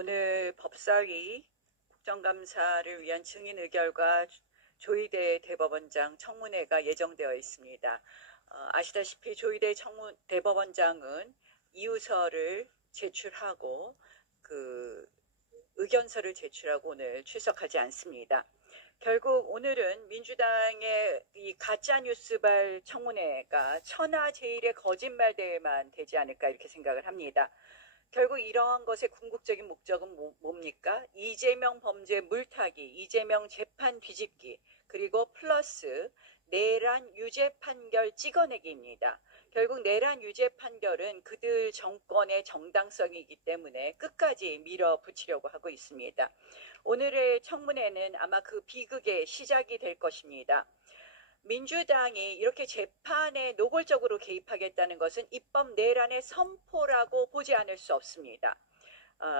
오늘 법사위 국정감사를 위한 증인 의결과 조희대 대법원장 청문회가 예정되어 있습니다. 아시다시피 조희대 대법원장은 이유서를 제출하고 의견서를 제출하고 오늘 출석하지 않습니다. 결국 오늘은 민주당의 이 가짜뉴스발 청문회가 천하제일의 거짓말대회만 되지 않을까 이렇게 생각을 합니다. 결국 이러한 것의 궁극적인 목적은 뭡니까? 이재명 범죄 물타기, 이재명 재판 뒤집기, 그리고 플러스 내란 유죄 판결 찍어내기입니다. 결국 내란 유죄 판결은 그들 정권의 정당성이기 때문에 끝까지 밀어붙이려고 하고 있습니다. 오늘의 청문회는 아마 그 비극의 시작이 될 것입니다. 민주당이 이렇게 재판에 노골적으로 개입하겠다는 것은 입법 내란의 선포라고 보지 않을 수 없습니다.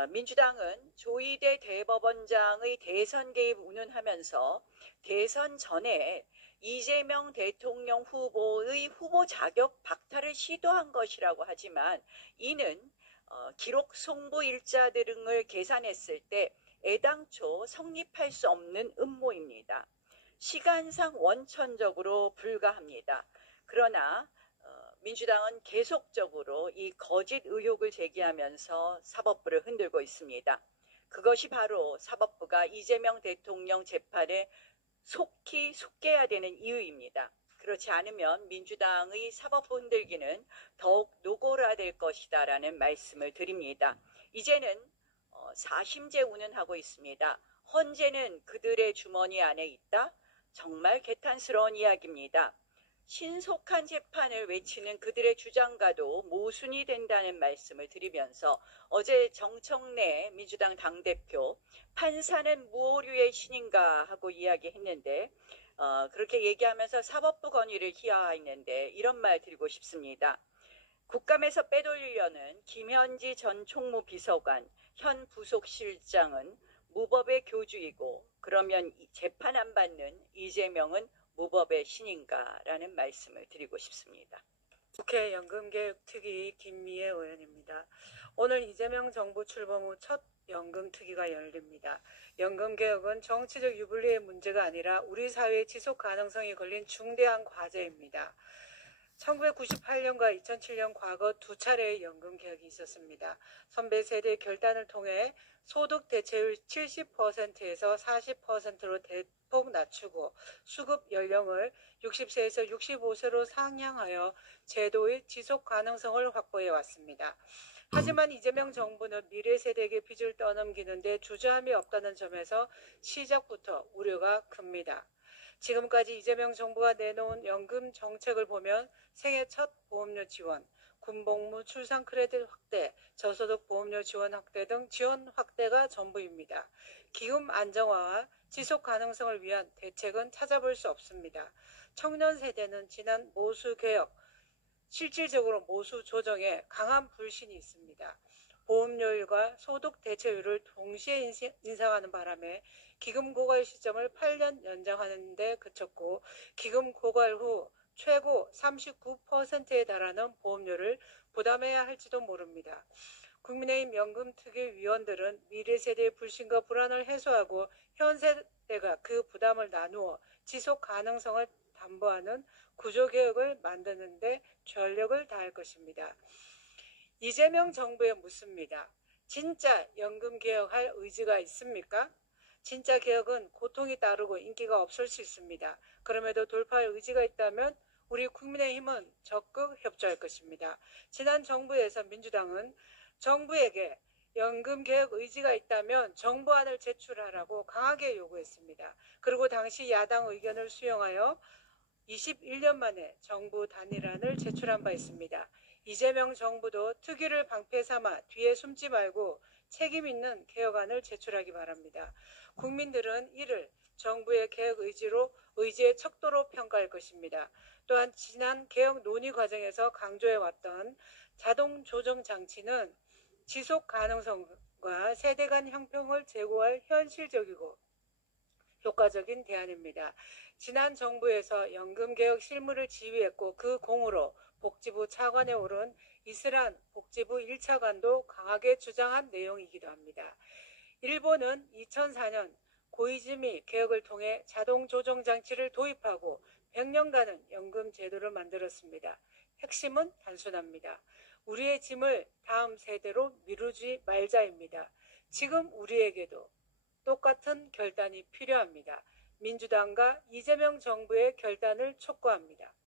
민주당은 조희대 대법원장의 대선 개입 운운하면서 대선 전에 이재명 대통령 후보의 후보 자격 박탈을 시도한 것이라고 하지만 이는 기록 송부 일자 등을 계산했을 때 애당초 성립할 수 없는 음모입니다. 시간상 원천적으로 불가합니다. 그러나 민주당은 계속적으로 이 거짓 의혹을 제기하면서 사법부를 흔들고 있습니다. 그것이 바로 사법부가 이재명 대통령 재판에 속히 속개해야 되는 이유입니다. 그렇지 않으면 민주당의 사법부 흔들기는 더욱 노골화될 것이다 라는 말씀을 드립니다. 이제는 사심제 운운하고 있습니다. 헌재는 그들의 주머니 안에 있다? 정말 개탄스러운 이야기입니다. 신속한 재판을 외치는 그들의 주장과도 모순이 된다는 말씀을 드리면서 어제 정청래 민주당 당대표 판사는 무오류의 신인가 하고 이야기했는데 그렇게 얘기하면서 사법부 권위를 희화했는데 이런 말 드리고 싶습니다. 국감에서 빼돌리려는 김현지 전 총무비서관 현 부속실장은 무법의 교주이고 그러면 재판 안 받는 이재명은 무법의 신인가 라는 말씀을 드리고 싶습니다. 국회 연금개혁특위 김미애 의원입니다. 오늘 이재명 정부 출범 후 첫 연금특위가 열립니다. 연금개혁은 정치적 유불리의 문제가 아니라 우리 사회의 지속 가능성이 걸린 중대한 과제입니다. 1998년과 2007년 과거 두 차례의 연금개혁이 있었습니다. 선배 세대의 결단을 통해 소득 대체율 70%에서 40%로 대폭 낮추고 수급 연령을 60세에서 65세로 상향하여 제도의 지속 가능성을 확보해 왔습니다. 하지만 이재명 정부는 미래 세대에게 빚을 떠넘기는데 주저함이 없다는 점에서 시작부터 우려가 큽니다. 지금까지 이재명 정부가 내놓은 연금 정책을 보면 생애 첫 보험료 지원, 군복무 출산 크레딧 확대, 저소득 보험료 지원 확대 등 지원 확대가 전부입니다. 기금 안정화와 지속 가능성을 위한 대책은 찾아볼 수 없습니다. 청년 세대는 지난 모수 개혁, 실질적으로 모수 조정에 강한 불신이 있습니다. 보험료율과 소득 대체율을 동시에 인상하는 바람에 기금 고갈 시점을 8년 연장하는 데 그쳤고 기금 고갈 후 최고 39%에 달하는 보험료를 부담해야 할지도 모릅니다. 국민의힘 연금특위 위원들은 미래 세대의 불신과 불안을 해소하고 현 세대가 그 부담을 나누어 지속 가능성을 담보하는 구조개혁을 만드는 데 전력을 다할 것입니다. 이재명 정부에 묻습니다. 진짜 연금개혁할 의지가 있습니까? 진짜 개혁은 고통이 따르고 인기가 없을 수 있습니다. 그럼에도 돌파할 의지가 있다면 우리 국민의힘은 적극 협조할 것입니다. 지난 정부에서 민주당은 정부에게 연금개혁 의지가 있다면 정부안을 제출하라고 강하게 요구했습니다. 그리고 당시 야당 의견을 수용하여 21년 만에 정부 단일안을 제출한 바 있습니다. 이재명 정부도 특위를 방패 삼아 뒤에 숨지 말고 책임 있는 개혁안을 제출하기 바랍니다. 국민들은 이를 정부의 개혁 의지의 척도로 평가할 것입니다. 또한 지난 개혁 논의 과정에서 강조해왔던 자동 조정 장치는 지속 가능성과 세대 간 형평을 제고할 현실적이고 효과적인 대안입니다. 지난 정부에서 연금개혁 실무를 지휘했고 그 공으로 복지부 차관에 오른 이슬한 복지부 1차관도 강하게 주장한 내용이기도 합니다. 일본은 2004년 고이즈미 개혁을 통해 자동 조정 장치를 도입하고 100년간은 연금 제도를 만들었습니다. 핵심은 단순합니다. 우리의 짐을 다음 세대로 미루지 말자입니다. 지금 우리에게도 똑같은 결단이 필요합니다. 민주당과 이재명 정부의 결단을 촉구합니다.